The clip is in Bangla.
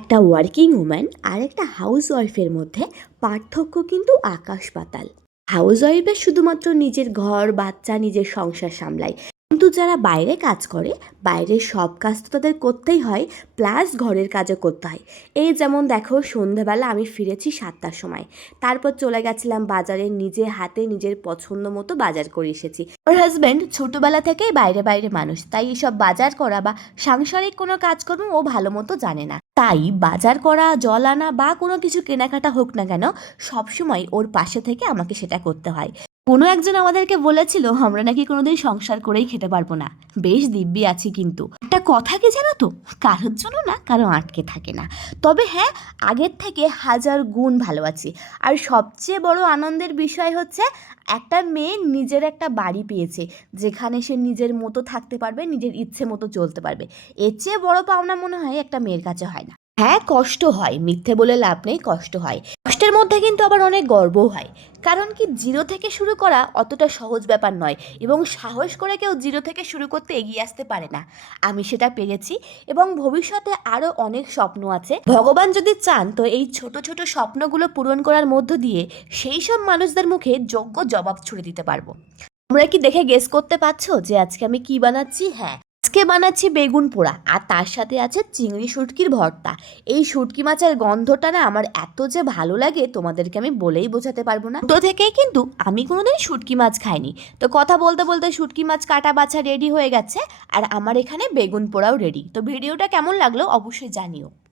একটা ওয়ার্কিং উম্যান আর একটা হাউস ওয়াইফের মধ্যে পার্থক্য কিন্তু আকাশ পাতাল। হাউস ওয়াইফের শুধুমাত্র নিজের ঘর বাচ্চা নিজের সংসার সামলায়, কিন্তু যারা বাইরে কাজ করে বাইরের সব কাজ তো তাদের করতেই হয়, প্লাস ঘরের কাজও করতে হয়। এই যেমন দেখো, সন্ধেবেলা আমি ফিরেছি 7টার সময়, তারপর চলে গেছিলাম বাজারে, নিজে হাতে নিজের পছন্দ মতো বাজার করে এসেছি। ওর হাজব্যান্ড ছোটবেলা থেকেই বাইরে বাইরে মানুষ, তাই এসব বাজার করা বা সাংসারিক কোনো কাজকর্ম ও ভালো মতো জানে না। তাই বাজার করা, জল আনা বা কোনো কিছু কেনাকাটা হোক না কেন, সবসময় ওর পাশে থেকে আমাকে সেটা করতে হয়। কোনো একজন আমাদেরকে বলেছিল আমরা নাকি কোনোদিন সংসার করেই খেতে পারবো না। বেশ দিব্যি আছি, কিন্তু একটা কথা কি জানো তো, কারোর জন্য না কারো আটকে থাকে না। তবে হ্যাঁ, আগের থেকে হাজার গুণ ভালো আছি। আর সবচেয়ে বড় আনন্দের বিষয় হচ্ছে, একটা মেয়ে নিজের একটা বাড়ি পেয়েছে, যেখানে সে নিজের মতো থাকতে পারবে, নিজের ইচ্ছে মতো চলতে পারবে। এর চেয়ে বড় পাওনা মনে হয় একটা মেয়ের কাছে হয় না। হ্যাঁ, কষ্ট হয়, মিথ্যে বলে লাভ নেই, কষ্ট হয়। কষ্টের মধ্যে কিন্তু আবার অনেক গর্বও হয়। কারণ কি, জিরো থেকে শুরু করা অতটা সহজ ব্যাপার নয়, এবং সাহস করে কেউ জিরো থেকে শুরু করতে এগিয়ে আসতে পারে না। আমি সেটা পেরেছি, এবং ভবিষ্যতে আরও অনেক স্বপ্ন আছে। ভগবান যদি চান তো এই ছোট ছোট স্বপ্নগুলো পূরণ করার মধ্য দিয়ে সেই সব মানুষদের মুখে যোগ্য জবাব ছুড়ে দিতে পারবো। তোমরা কি দেখে গেস করতে পারছো যে আজকে আমি কি বানাচ্ছি? হ্যাঁ, আজকে বানাচ্ছি বেগুন পোড়া, আর তার সাথে আছে চিংড়ি শুটকির ভর্তা। এই শুটকি মাছের গন্ধটা না আমার এত যে ভালো লাগে, তোমাদেরকে আমি বলেই বোঝাতে পারবো না। ছোটো থেকেই কিন্তু আমি কোনোদিন শুটকি মাছ খাইনি। তো কথা বলতে বলতে শুটকি মাছ কাটা বাছা রেডি হয়ে গেছে, আর আমার এখানে বেগুন পোড়াও রেডি। তো ভিডিওটা কেমন লাগলো অবশ্যই জানিও।